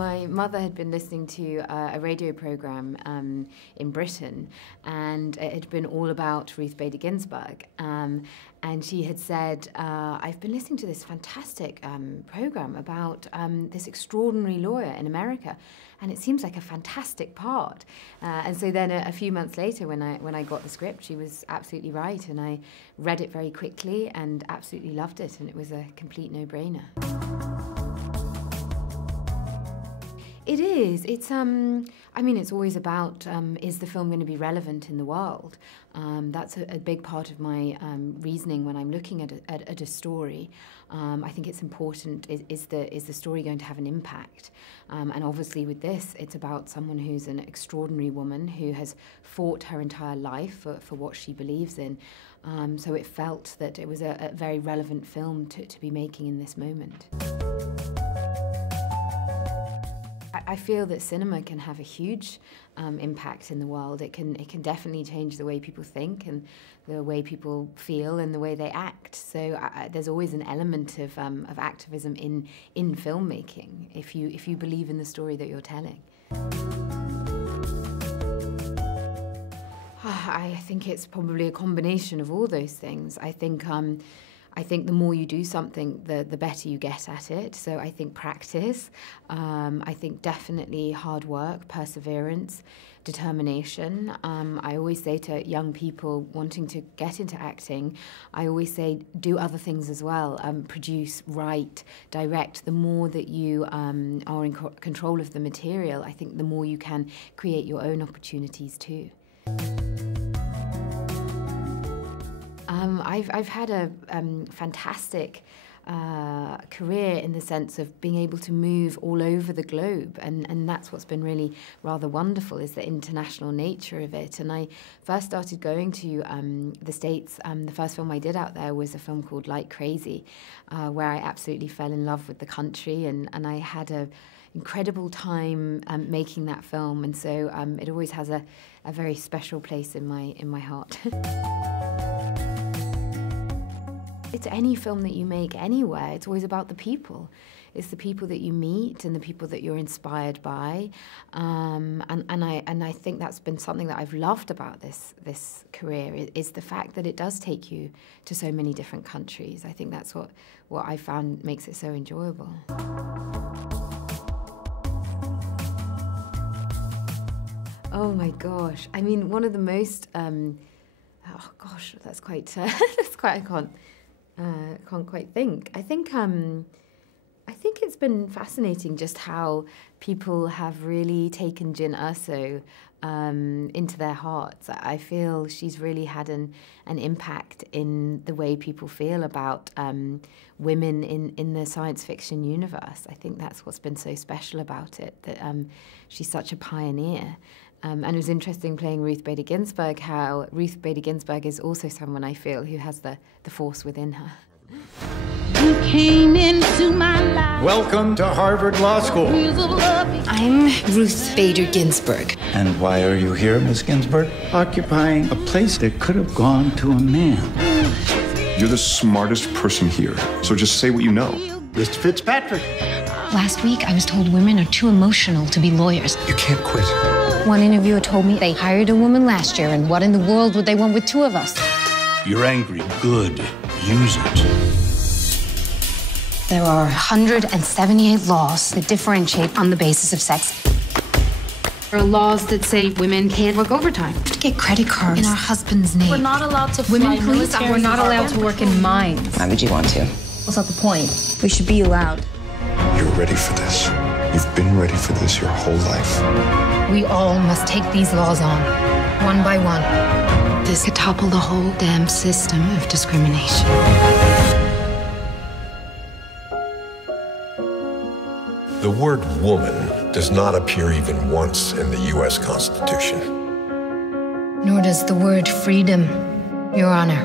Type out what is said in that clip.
My mother had been listening to a radio program in Britain, and it had been all about Ruth Bader Ginsburg. And she had said, I've been listening to this fantastic program about this extraordinary lawyer in America, and it seems like a fantastic part. And so then a few months later, when I got the script, she was absolutely right, and I read it very quickly and absolutely loved it, and it was a complete no-brainer. It is. It's, I mean, it's always about, is the film going to be relevant in the world? That's a big part of my reasoning when I'm looking at a story. I think it's important, is the story going to have an impact? And obviously with this, it's about someone who's an extraordinary woman who has fought her entire life for what she believes in. So it felt that it was a very relevant film to be making in this moment. I feel that cinema can have a huge impact in the world. It can definitely change the way people think and the way people feel and the way they act. So there's always an element of activism in filmmaking if you believe in the story that you're telling. I think it's probably a combination of all those things. I think the more you do something, the better you get at it. So I think practice, I think definitely hard work, perseverance, determination. I always say to young people wanting to get into acting, I always say do other things as well. Produce, write, direct. The more that you are in control of the material, I think the more you can create your own opportunities too. I've had a fantastic career in the sense of being able to move all over the globe, and that's what's been really rather wonderful, is the international nature of it. And I first started going to the States. The first film I did out there was a film called Like Crazy, where I absolutely fell in love with the country, and I had an incredible time making that film, and so it always has a very special place in my heart. It's any film that you make anywhere. It's always about the people. It's the people that you meet and the people that you're inspired by. And I think that's been something that I've loved about this career, is the fact that it does take you to so many different countries. I think that's what I found makes it so enjoyable. Oh my gosh! I mean, one of the most oh gosh, that's quite that's quite I can't quite think. I think it's been fascinating just how people have really taken Jin Erso into their hearts. I feel she's really had an impact in the way people feel about women in the science fiction universe. I think that's what's been so special about it, that she's such a pioneer. And it was interesting playing Ruth Bader Ginsburg, how Ruth Bader Ginsburg is also someone I feel who has the force within her. You came into my life. Welcome to Harvard Law School. I'm Ruth Bader Ginsburg. And why are you here, Miss Ginsburg? Occupying a place that could have gone to a man. You're the smartest person here, so just say what you know. Mr. Fitzpatrick. Last week, I was told women are too emotional to be lawyers. You can't quit. One interviewer told me they hired a woman last year, and what in the world would they want with two of us? You're angry. Good. Use it. There are 178 laws that differentiate on the basis of sex. There are laws that say women can't work overtime. To get credit cards in our husband's name. We're not allowed to fly women police. We're not allowed to work in mines. Why would you want to? What's not the point? We should be allowed. You're ready for this. You've been ready for this your whole life. We all must take these laws on, one by one. This could topple the whole damn system of discrimination. The word woman does not appear even once in the U.S. Constitution. Nor does the word freedom, Your Honor.